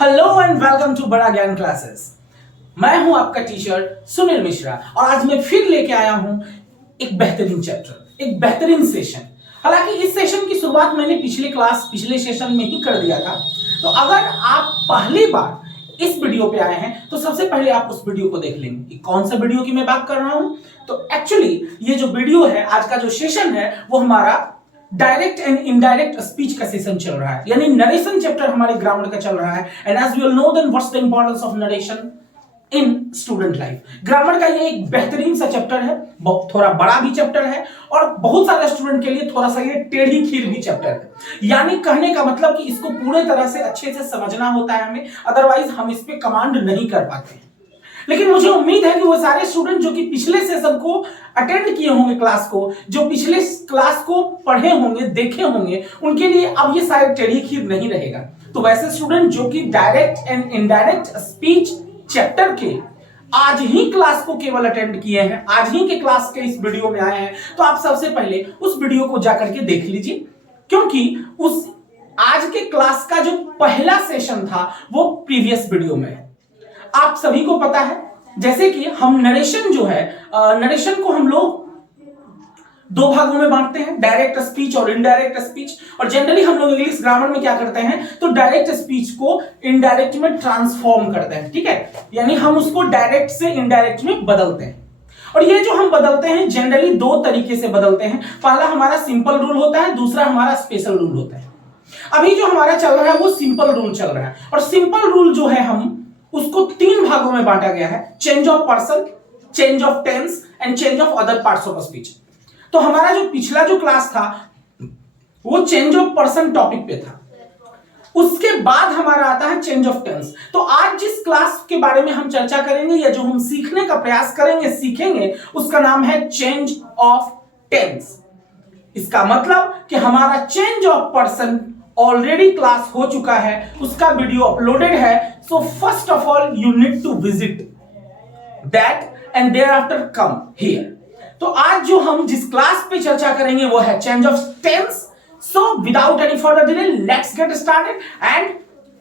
Hello and welcome to बड़ा ज्ञान classes. मैं हूं आपका टीचर सुनील मिश्रा और आज मैं फिर लेके आया हूं एक बेहतरीन चैप्टर, एक बेहतरीन सेशन। हालांकि इस सेशन की शुरुआत मैंने पिछले सेशन में ही कर दिया था। तो अगर आप पहली बार इस वीडियो पे आए हैं तो सबसे पहले आप उस वीडियो को देख लेंगे कि कौन सा वीडियो की मैं बात कर रहा हूं। तो एक्चुअली ये जो वीडियो है, आज का जो सेशन है, वो हमारा डायरेक्ट एंड इनडायरेक्ट स्पीच का सेशन चल रहा है, यानी नरेशन चैप्टर हमारे ग्रामर का चल रहा है। And as we all know then what's the importance of narration in student life. Grammar का ये एक बेहतरीन सा चैप्टर है, थोड़ा बड़ा भी चैप्टर है और बहुत सारे स्टूडेंट के लिए थोड़ा सा ये टेढ़ी खीर भी चैप्टर है। यानी कहने का मतलब कि इसको पूरे तरह से अच्छे से समझना होता है हमें, अदरवाइज हम इस पे कमांड नहीं कर पाते हैं। लेकिन मुझे उम्मीद है कि वो सारे स्टूडेंट जो कि पिछले सेशन को अटेंड किए होंगे, क्लास को, जो पिछले क्लास को पढ़े होंगे, देखे होंगे, उनके लिए अब ये शायद टेढ़ी खीर नहीं रहेगा। तो वैसे स्टूडेंट जो कि direct and indirect speech chapter के आज ही क्लास को केवल अटेंड किए हैं, आज ही के क्लास के इस वीडियो में आए हैं, तो आप सबसे पहले उस वीडियो को जाकर के देख लीजिए, क्योंकि उस आज के क्लास का जो पहला सेशन था वो प्रीवियस वीडियो में है। आप सभी को पता है जैसे कि हम नरेशन जो है, नरेशन को हम लोग दो भागों में बांटते हैं, डायरेक्ट स्पीच और इनडायरेक्ट स्पीच। और जनरली हम लोग इंग्लिश ग्रामर में क्या करते हैं, तो डायरेक्ट स्पीच को इनडायरेक्ट में ट्रांसफॉर्म करते हैं, ठीक है, यानी हम उसको डायरेक्ट से इनडायरेक्ट में बदलते हैं। और ये जो हम बदलते हैं जनरली दो तरीके से बदलते हैं। पहला हमारा सिंपल रूल होता है, दूसरा हमारा स्पेशल रूल होता है। अभी जो हमारा चल रहा है वो सिंपल रूल चल रहा है, और सिंपल रूल जो है हम उसको तीन भागों में बांटा गया है: change of person, change of tense and change of other parts of speech. तो हमारा जो पिछला जो क्लास था वो चेंज ऑफ पर्सन टॉपिक पे था, उसके बाद हमारा आता है चेंज ऑफ टेंस। तो आज जिस क्लास के बारे में हम चर्चा करेंगे या जो हम सीखने का प्रयास करेंगे, सीखेंगे, उसका नाम है चेंज ऑफ टेंस। इसका मतलब कि हमारा change of person already class हो चुका है, उसका वीडियो अपलोडेड है। So first of all you need to visit that and thereafter come here. तो आज जो हम जिस क्लास पे चर्चा करेंगे वो है change of tense. So without any further delay let's get started. And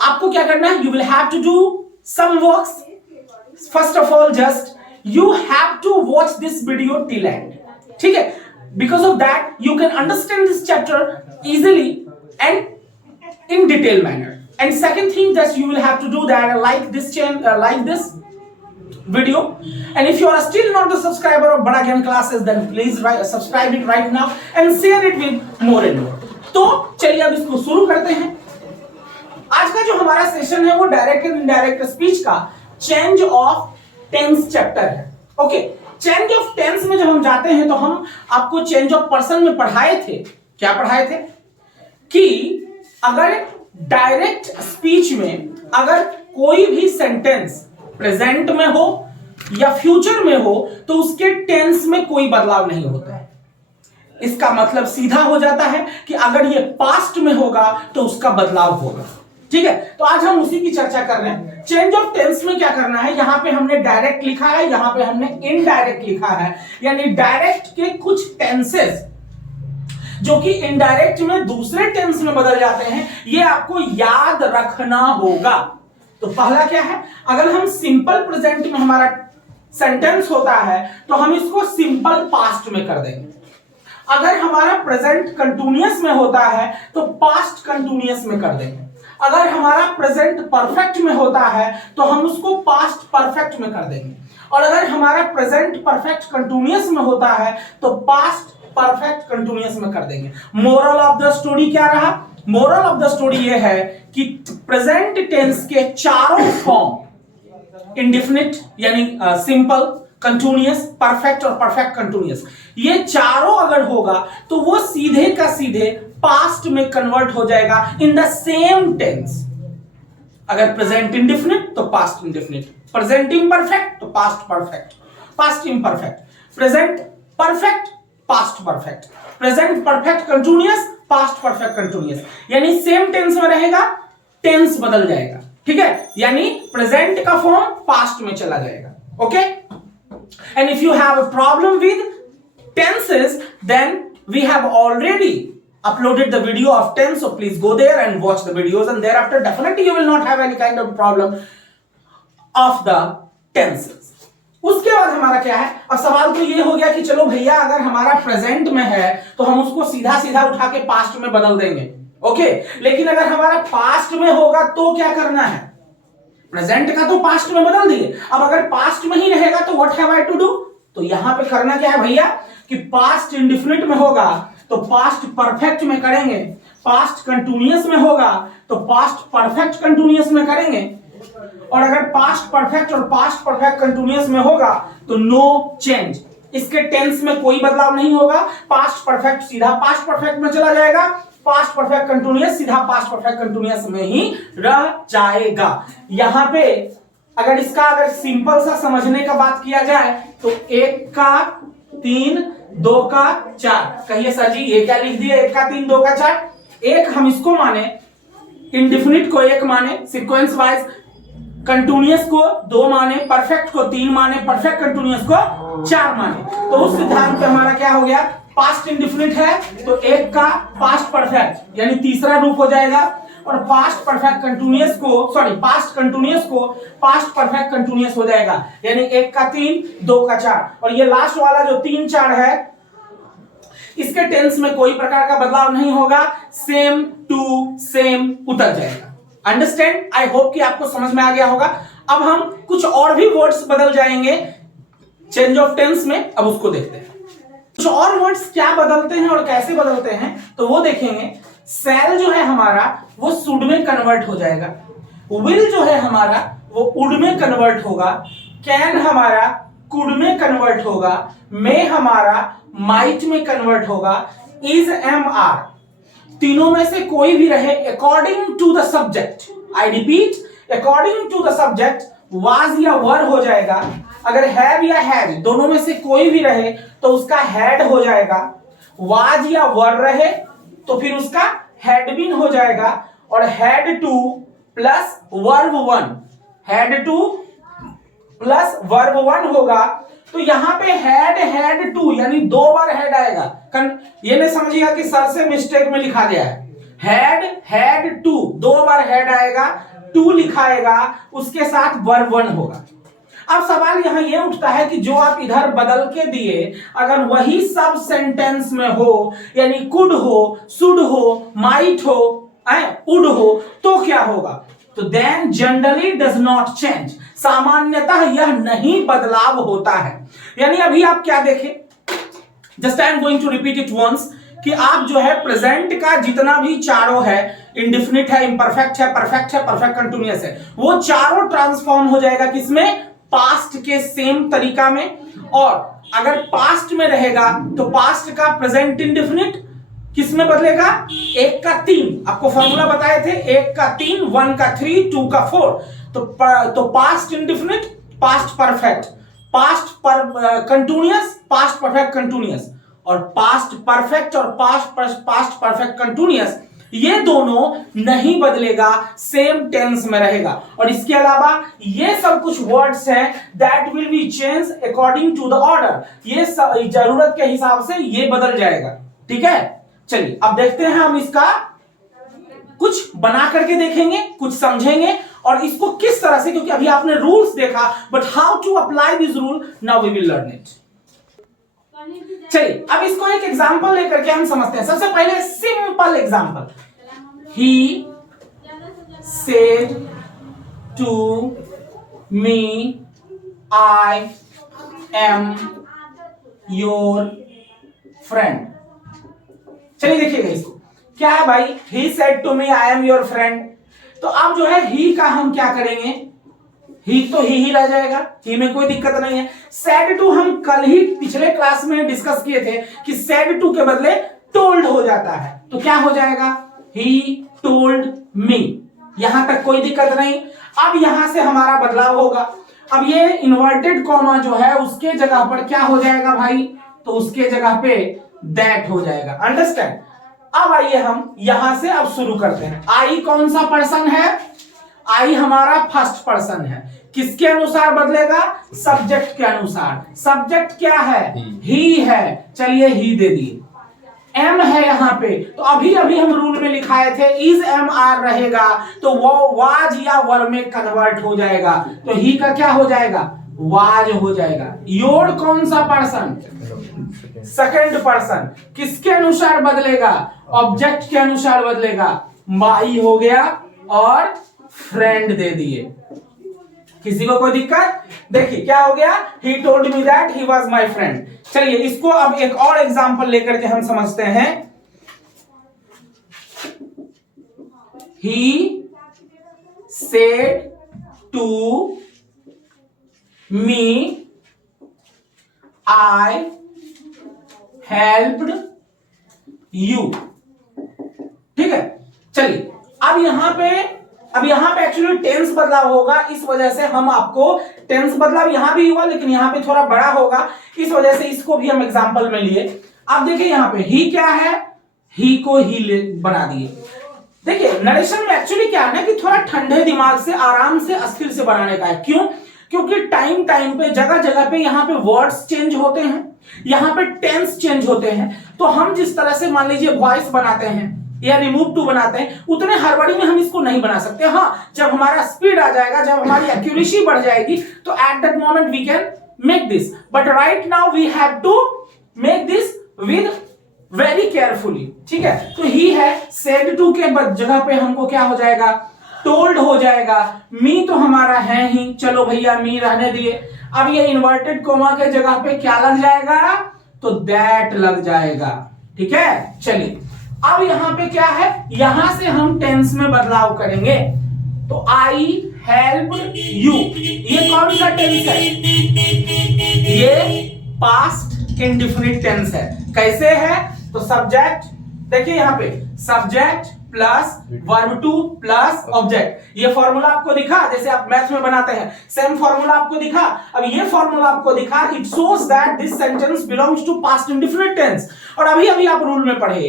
आपको क्या करना है, you will have to do some works. First of all just you have to watch this video till end, ठीक है, because of that you can understand this chapter easily and in detail manner. And second thing that you will have to do that like this video, and if you are still not the subscriber of Bada Gyan classes then please subscribe it right now and share it with more and more. तो चलिए अब इसको शुरू करते हैं। आज का जो हमारा सेशन है वो डायरेक्ट एंड इनडायरेक्ट स्पीच का चेंज ऑफ टेंस चैप्टर है। ओके, चेंज ऑफ टेंस में जब हम जाते हैं तो हम आपको चेंज ऑफ पर्सन में पढ़ाए थे, क्या पढ़ाए थे कि अगर डायरेक्ट स्पीच में अगर कोई भी सेंटेंस प्रेजेंट में हो या फ्यूचर में हो तो उसके टेंस में कोई बदलाव नहीं होता है। इसका मतलब सीधा हो जाता है कि अगर ये पास्ट में होगा तो उसका बदलाव होगा, ठीक है। तो आज हम उसी की चर्चा कर रहे हैं। चेंज ऑफ टेंस में क्या करना है, यहां पे हमने डायरेक्ट लिखा है, यहां पे हमने इनडायरेक्ट लिखा है, यानी डायरेक्ट के कुछ टेंसेस जो कि इनडायरेक्ट में दूसरे टेंस में बदल जाते हैं, ये आपको याद रखना होगा। तो पहला क्या है, अगर हम सिंपल प्रेजेंट में हमारा सेंटेंस होता है तो हम इसको सिंपल पास्ट में कर देंगे। अगर हमारा प्रेजेंट कंटिन्यूअस में होता है तो पास्ट कंटिन्यूअस में कर देंगे। अगर हमारा प्रेजेंट परफेक्ट में होता है तो हम उसको पास्ट परफेक्ट में कर देंगे। और अगर हमारा प्रेजेंट परफेक्ट कंटिन्यूअस में होता है तो पास्ट परफेक्ट कंटिन्यूअस में कर देंगे। मोरल ऑफ द स्टोरी क्या रहा, मोरल ऑफ द स्टोरी ये है कि प्रेजेंट टेंस के चारों फॉर्म, इंडेफिनिट यानी सिंपल, कंटिन्यूअस, परफेक्ट और परफेक्ट कंटिन्यूअस, ये चारों अगर होगा तो वो सीधे का सीधे पास्ट में कन्वर्ट हो जाएगा इन द सेम टेंस। अगर प्रेजेंट इंडेफिनिट तो पास्ट इंडेफिनिट, प्रेजेंट इम्परफेक्ट तो past perfect, past imperfect, present perfect past perfect, present perfect continuous past perfect continuous, यानी सेम टेंस में रहेगा, टेंस बदल जाएगा, ठीक है, यानी प्रेजेंट का फॉर्म पास्ट में चला जाएगा। Okay, and if you have a problem with tenses then we have already uploaded the video of tense, so please go there and watch the videos, and thereafter definitely you will not have any kind of problem of the tenses. उसके बाद हमारा क्या है, अब सवाल तो ये हो गया कि चलो भैया अगर हमारा प्रेजेंट में है तो हम उसको सीधा सीधा उठा के पास्ट में बदल देंगे, ओके। लेकिन अगर हमारा पास्ट में होगा तो क्या करना है, प्रेजेंट का तो पास्ट में बदल दिए, अब अगर पास्ट में ही रहेगा तो what have I to do, तो यहां पे करना क्या है भैया कि पास्ट इंडेफिनिट में होगा तो पास्ट परफेक्ट में करेंगे, पास्ट कंटिन्यूअस में होगा तो पास्ट परफेक्ट कंटिन्यूअस में करेंगे, और अगर पास्ट परफेक्ट और पास्ट परफेक्ट कंटिन्यूअस में होगा तो नो चेंज, इसके टेंस में कोई बदलाव नहीं होगा, पास्ट परफेक्ट सीधा पास्ट परफेक्ट में चला जाएगा, पास्ट परफेक्ट कंटिन्यूअस सीधा पास्ट परफेक्ट कंटिन्यूअस में ही रह जाएगा। यहां पे अगर सिंपल सा समझने का बात किया जाए तो 1 का 3 2 का 4, कहिए सर जी ये क्या लिख दिए, 1 का 3 2 का 4, एक हम इसको माने, इंडेफिनिट को 1 माने सीक्वेंस वाइज, कंटिन्यूअस को 2 माने, परफेक्ट को 3 माने, परफेक्ट कंटिन्यूअस को 4 माने, तो उस सिद्धांत पे हमारा क्या हो गया, पास्ट इंडेफिनिट है तो 1 का पास्ट परफेक्ट यानी तीसरा रूप हो जाएगा, और पास्ट परफेक्ट कंटिन्यूअस को पास्ट कंटिन्यूअस को पास्ट परफेक्ट कंटिन्यूअस हो जाएगा, यानी 1 का 3 2 का 4, और ये लास्ट वाला जो 3 4 है इसके टेंस में कोई प्रकार का बदलाव नहीं होगा, सेम टू सेम उतर जाएगा। अंडरस्टैंड, आई होप कि आपको समझ में आ गया होगा। अब हम कुछ और भी वर्ड्स बदल जाएंगे चेंज ऑफ टेंस में, अब उसको देखते हैं कुछ और वर्ड्स क्या बदलते हैं और कैसे बदलते हैं, तो वो देखेंगे। सेल जो है हमारा वो शुड में कन्वर्ट हो जाएगा, विल जो है हमारा वो वुड में कन्वर्ट होगा, कैन हमारा कुड में कन्वर्ट होगा, मे हमारा माइट में कन्वर्ट होगा, इज एम आर तीनों में से कोई भी रहे according to the subject, I repeat according to the subject, was या वर हो जाएगा, अगर हैव या हैड दोनों में से कोई भी रहे तो उसका हैड हो जाएगा, वाज या वर रहे तो फिर उसका हैड बीन हो जाएगा, और had two plus verb 1, had two plus verb 1 होगा, तो यहां पे हैड टू यानी 2 बार हैड आएगा, ये नहीं समझिएगा कि सर से मिस्टेक में लिखा गया है, हैड टू 2 बार हैड आएगा, टू लिखाएगा, उसके साथ वर्ब 1 होगा। अब सवाल यहां यह उठता है कि जो आप इधर बदल के दिए अगर वही सब सेंटेंस में हो, यानी कुड हो, शुड हो, माइट हो, वुड हो, तो क्या होगा, तो then generally does not change, सामान्यतः यह नहीं बदलाव होता है। यानी अभी आप क्या देखें, just I am going to repeat it once, कि आप जो है प्रेजेंट का जितना भी चारों है, इंडेफिनिट है, इम्परफेक्ट है, परफेक्ट है, परफेक्ट कंटिन्यूअस है, वो चारों ट्रांसफॉर्म हो जाएगा किसमें, पास्ट के सेम तरीका में, और अगर पास्ट में रहेगा तो पास्ट का प्रेजेंट इंडेफिनिट किस में बदलेगा, 1 का 3, आपको फॉर्मूला बताए थे, 1 का 3 1 का 3 2 का 4, तो past indefinite, past perfect, past continuous, past perfect continuous, और पास्ट परफेक्ट और पास्ट परफेक्ट कंटिन्यूअस ये दोनों नहीं बदलेगा, सेम टेंस में रहेगा। और इसके अलावा ये सब कुछ वर्ड्स हैं that will be change according to the order, ये जरूरत के हिसाब से ये बदल जाएगा, ठीक है। चलिए अब देखते हैं हम इसका कुछ बना करके देखेंगे, कुछ समझेंगे, और इसको किस तरह से, क्योंकि अभी आपने रूल्स देखा, but how to apply this rule now we will learn it. चलिए अब इसको एक एग्जांपल लेकर के हम समझते हैं। सबसे पहले simple example, he said to me I am your friend. चलिए देखिएगा इसको, क्या है भाई, he said to me I am your friend, तो अब जो है ही का हम क्या करेंगे, ही तो ही रह जाएगा, ही में कोई दिक्कत नहीं है। सेड टू हम कल ही पिछले क्लास में डिस्कस किए थे कि सेड टू के बदले टोल्ड हो जाता है, तो क्या हो जाएगा, ही टोल्ड मी, यहां तक कोई दिक्कत नहीं। अब यहां से हमारा बदलाव होगा, अब ये इन्वर्टेड कॉमा जो है उसके जगह पर क्या हो जाएगा भाई, तो उसके जगह पे दैट हो जाएगा, अंडरस्टैंड। अब आइए हम यहां से अब शुरू करते हैं। आई कौन सा पर्सन है, आई हमारा फर्स्ट पर्सन है, किसके अनुसार बदलेगा, सब्जेक्ट के अनुसार। सब्जेक्ट क्या है, ही है, चलिए ही दे दिए। एम है यहाँ पे, तो अभी अभी हम रूल में लिखाए थे इज एम आर रहेगा तो वो वाज या वर में कन्वर्ट हो जाएगा, तो ही का क्या हो जाएगा, वाज हो जाएगा। योर कौन सा पर्सन, सेकंड पर्सन, किसके अनुसार बदलेगा, ऑब्जेक्ट के अनुसार बदलेगा, माई हो गया और फ्रेंड दे दिए। किसी को कोई दिक्कत, देखिए क्या हो गया, he told me that he was my friend. चलिए इसको अब एक और एग्जांपल लेकर के हम समझते हैं। He said to me I helped you. ठीक है, चलिए अब यहां पे एक्चुअली टेंस बदलाव होगा, इस वजह से हम आपको टेंस बदलाव यहां भी हुआ लेकिन यहां पे थोड़ा बड़ा होगा, इस वजह से इसको भी हम एग्जांपल में लिए। अब देखिए यहां पे ही क्या है, ही को ही बना दिए। देखिए नरेशन में एक्चुअली क्या है ना कि थोड़ा ठंडे दिमाग से, आराम से, अस्थिर से बनाने का है। क्यों, क्योंकि टाइम टाइम पे, जगह जगह पे यहाँ पे वर्ड्स चेंज होते हैं, यहाँ पे टेंस चेंज होते हैं, तो हम जिस तरह से मान लीजिए वॉइस बनाते हैं या रिमूव टू बनाते हैं, उतने हड़बड़ी में हम इसको नहीं बना सकते। हाँ, जब हमारा स्पीड आ जाएगा, जब हमारी एक्यूरेसी बढ़ जाएगी, तो at that moment we can make this, but right now we have to make this with very carefully. ठीक है, तो ही है, सेड टू के जगह पे हमको क्या हो जाएगा, टोल्ड हो जाएगा। मी तो हमारा है ही, चलो भैया मी रहने दिए। अब ये इन्वर्टेड कोमा के जगह पे क्या लग जाएगा, तो दैट लग जाएगा। ठीक है, चलिए अब यहां पे क्या है, यहां से हम टेंस में बदलाव करेंगे। तो आई हेल्प यू, ये कौन सा टेंस है, ये पास्ट इंडेफिनिट टेंस है। कैसे है, तो सब्जेक्ट, देखिए यहां पे subject plus verb two plus object, ये फॉर्मूला आपको दिखा, जैसे आप मैथ में बनाते हैं, सेम फॉर्मूला आपको दिखा। अब ये फॉर्मूला आपको दिखा, it shows that this sentence belongs to past indefinite tense. और अभी अभी आप रूल में पढ़े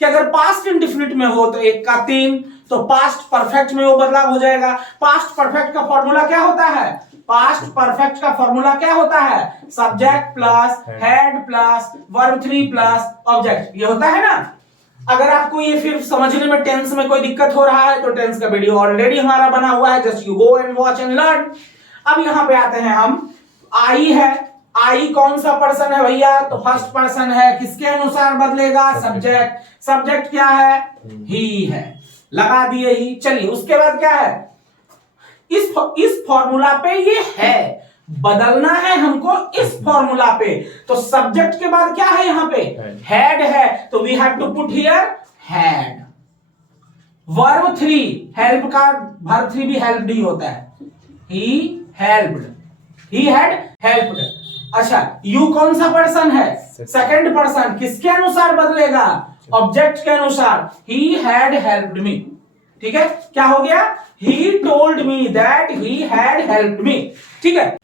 कि अगर पास्ट इंडेफिनिट में हो तो 1 का 3, तो पास्ट परफेक्ट में वो बदलाव हो जाएगा। पास्ट परफेक्ट का फॉर्मूला क्या होता है, पास्ट परफेक्ट का फॉर्मूला क्या होता है, subject plus head plus verb 3 plus object, ये होता है ना। अगर आपको ये फिर समझने में टेंस में कोई दिक्कत हो रहा है तो टेंस का वीडियो ऑलरेडी हमारा बना हुआ है, just you go and watch and learn. अब यहां पे आते हैं हम, आई है, आई कौन सा पर्सन है भैया, तो फर्स्ट पर्सन है, किसके अनुसार बदलेगा, सब्जेक्ट। सब्जेक्ट क्या है, ही है, लगा दिए ही। चलिए उसके बाद क्या है, इस फॉर्मूला पे ये है, बदलना है हमको इस फॉर्मूला पे, तो सब्जेक्ट के बाद क्या है यहां पे, हेड है, तो we have to put here had. Verb 3, help का वर्ब 3 भी हेल्प्ड ही होता है, he helped, he had helped. अच्छा, यू कौन सा पर्सन है, सेकंड पर्सन, किसके अनुसार बदलेगा, ऑब्जेक्ट के अनुसार, ही हैड हेल्प्ड मी। ठीक है, क्या हो गया, he told me that he had helped me. ठीक है,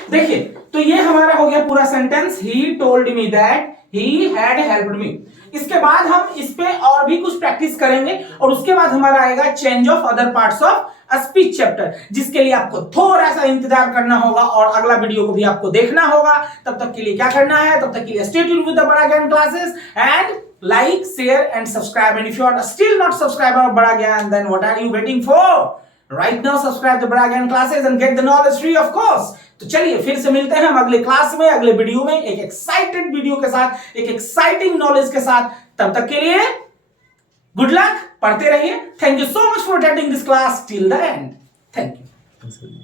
देखिए तो ये हमारा हो गया पूरा sentence, he told me that he had helped me. इसके बाद हम इस पे और भी कुछ प्रैक्टिस करेंगे और उसके बाद हमारा आएगा change of other parts of speech chapter, जिसके लिए आपको थोड़ा सा इंतजार करना होगा और अगला वीडियो को भी आपको देखना होगा। तब तक के लिए क्या करना है, तब तक के लिए स्टे ट्यून्ड विद द बड़ा ज्ञान classes and like, share and subscribe. And if you are still not subscriber of Bada Gyan, then what are you waiting for? Right now subscribe to Bada Gyan classes and get the knowledge free of course. तो चलिए फिर से मिलते हैं हम अगले class में, अगले वीडियो में, एक एक्साइटेड वीडियो के साथ, एक एक्साइटिंग नॉलेज के साथ। तब तक के लिए गुड लक, पढ़ते रहिए। Thank you so much for attending this class till the end. Thank you.